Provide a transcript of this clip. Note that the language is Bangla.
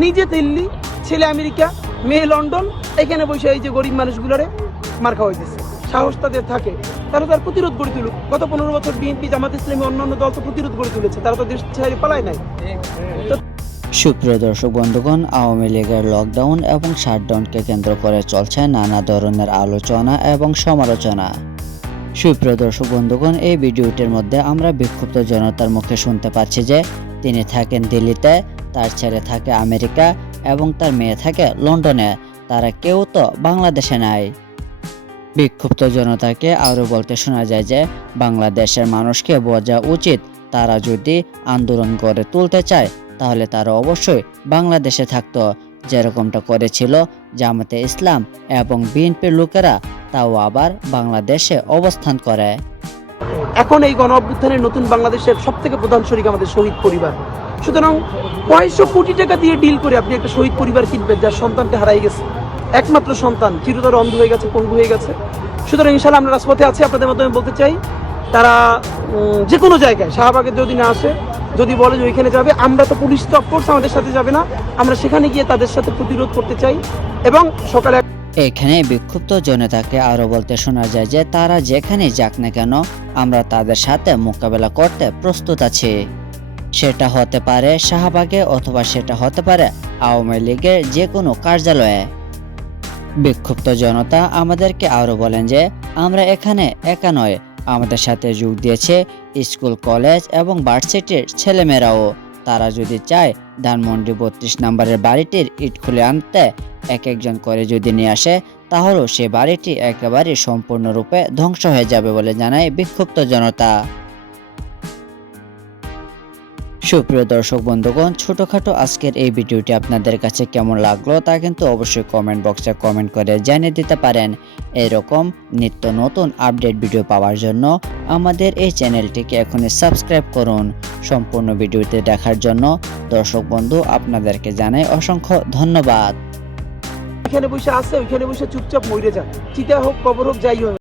নিজে দিল্লি, ছেলে আমেরিকা, মেয়ে লন্ডন, এখানে বসে এই যে গরিব মানুষগুলোরে মার খাওয়া হইতেছে। সাহস তাদের থাকে। তারা তার প্রতিরোধ গড়ে তুলুক। গত পনেরো বছর বিএনপি, জামাত ইসলামী অন্যান্য দল তো প্রতিরোধ গড়ে তুলেছে। তারা তো দেশ ছেড়ে পালায় নাই। সুপ্রিয় দর্শক বন্ধুগণ, আওয়ামী লীগের লকডাউন এবং শাটডাউনকে কেন্দ্র করে চলছে নানা ধরনের আলোচনা এবং সমালোচনা। সুপ্রিয় দর্শক বন্ধুগণ, এই ভিডিওটির মধ্যে আমরা বিক্ষুব্ধ জনতার মুখে শুনতে পাচ্ছি যে, তিনি থাকেন দিল্লিতে তার ছেলে থাকে আমেরিকা এবং তার মেয়ে থাকে লন্ডনে, তারা কেউ তো বাংলাদেশে নাই। বিক্ষুব্ধ জনতাকে আরও বলতে শোনা যায় যে, বাংলাদেশের মানুষকে বোঝা উচিত তারা যদি আন্দোলন করে তুলতে চায়, তাহলে তারা অবশ্যই বাংলাদেশে থাকতো। যেরকমটা করেছিল জামাতে ইসলাম এবং বিএনপির লোকেরা, তাও আবার বাংলাদেশে অবস্থান করে। এখন এই গণ অভ্যুত্থানের নতুন বাংলাদেশের সব থেকে প্রধান শরিক আমাদের শহীদ পরিবার। সুতরাং কয়েকশো কোটি টাকা দিয়ে ডিল করে আপনি একটা শহীদ পরিবার কিনবেন যার সন্তানকে হারাই গেছে। একমাত্র সন্তান, চিরতর অন্ধ হয়ে গেছে, পঙ্গু হয়ে গেছে। সুতরাং ইনশাল্লাহ আমরা রাজপথে আছি। আপনাদের মাধ্যমে বলতে চাই, তারা যে কোনো জায়গায় শাহবাগের যদি না আসে, যদি বলে যে ওইখানে যাবে, আমরা তো পুলিশ তো অফকোর্স আমাদের সাথে যাবে না। আমরা সেখানে গিয়ে তাদের সাথে প্রতিরোধ করতে চাই এবং সকালে এখানে বিক্ষুব্ধ জনতাকে আরও বলতে শোনা যায় যে তারা যেখানে যাক না কেন, আমরা তাদের সাথে মোকাবেলা করতে প্রস্তুত আছি। সেটা হতে পারে শাহবাগে অথবা সেটা হতে পারে আওয়ামী লীগের যে কোনো কার্যালয়ে। বিক্ষুব্ধ জনতা আমাদেরকে আরও বলেন যে, আমরা এখানে একা নয়, আমাদের সাথে যোগ দিয়েছে স্কুল, কলেজ এবং ভার্সিটির ছেলেমেয়েরাও। তারা যদি চায়, ধানমন্ডি বত্রিশ নম্বরের বাড়িটির ইট খুলে আনতে এক একজন করে যদি নিয়ে আসে, তাহলেও সে বাড়িটি একেবারে সম্পূর্ণরূপে ধ্বংস হয়ে যাবে বলে জানায় বিক্ষুব্ধ জনতা। সুপ্রিয় দর্শক বন্ধুগণ, ছোটখাটো আজকের এই ভিডিওটি আপনাদের কাছে কেমন লাগল তা কিন্তু অবশ্যই কমেন্ট বক্সে কমেন্ট করে জানিয়ে দিতে পারেন। এরকম নিত্য নতুন আপডেট ভিডিও পাওয়ার জন্য আমাদের এই চ্যানেলটিকে এখনই সাবস্ক্রাইব করুন। সম্পূর্ণ ভিডিওটি দেখার জন্য দর্শক বন্ধু, আপনাদেরকে জানাই অসংখ্য ধন্যবাদ। এখানে বসে আসে ওইখানে বসে চুপচাপ মরে যান। চিতা হোক কবর হোক যাই হোক।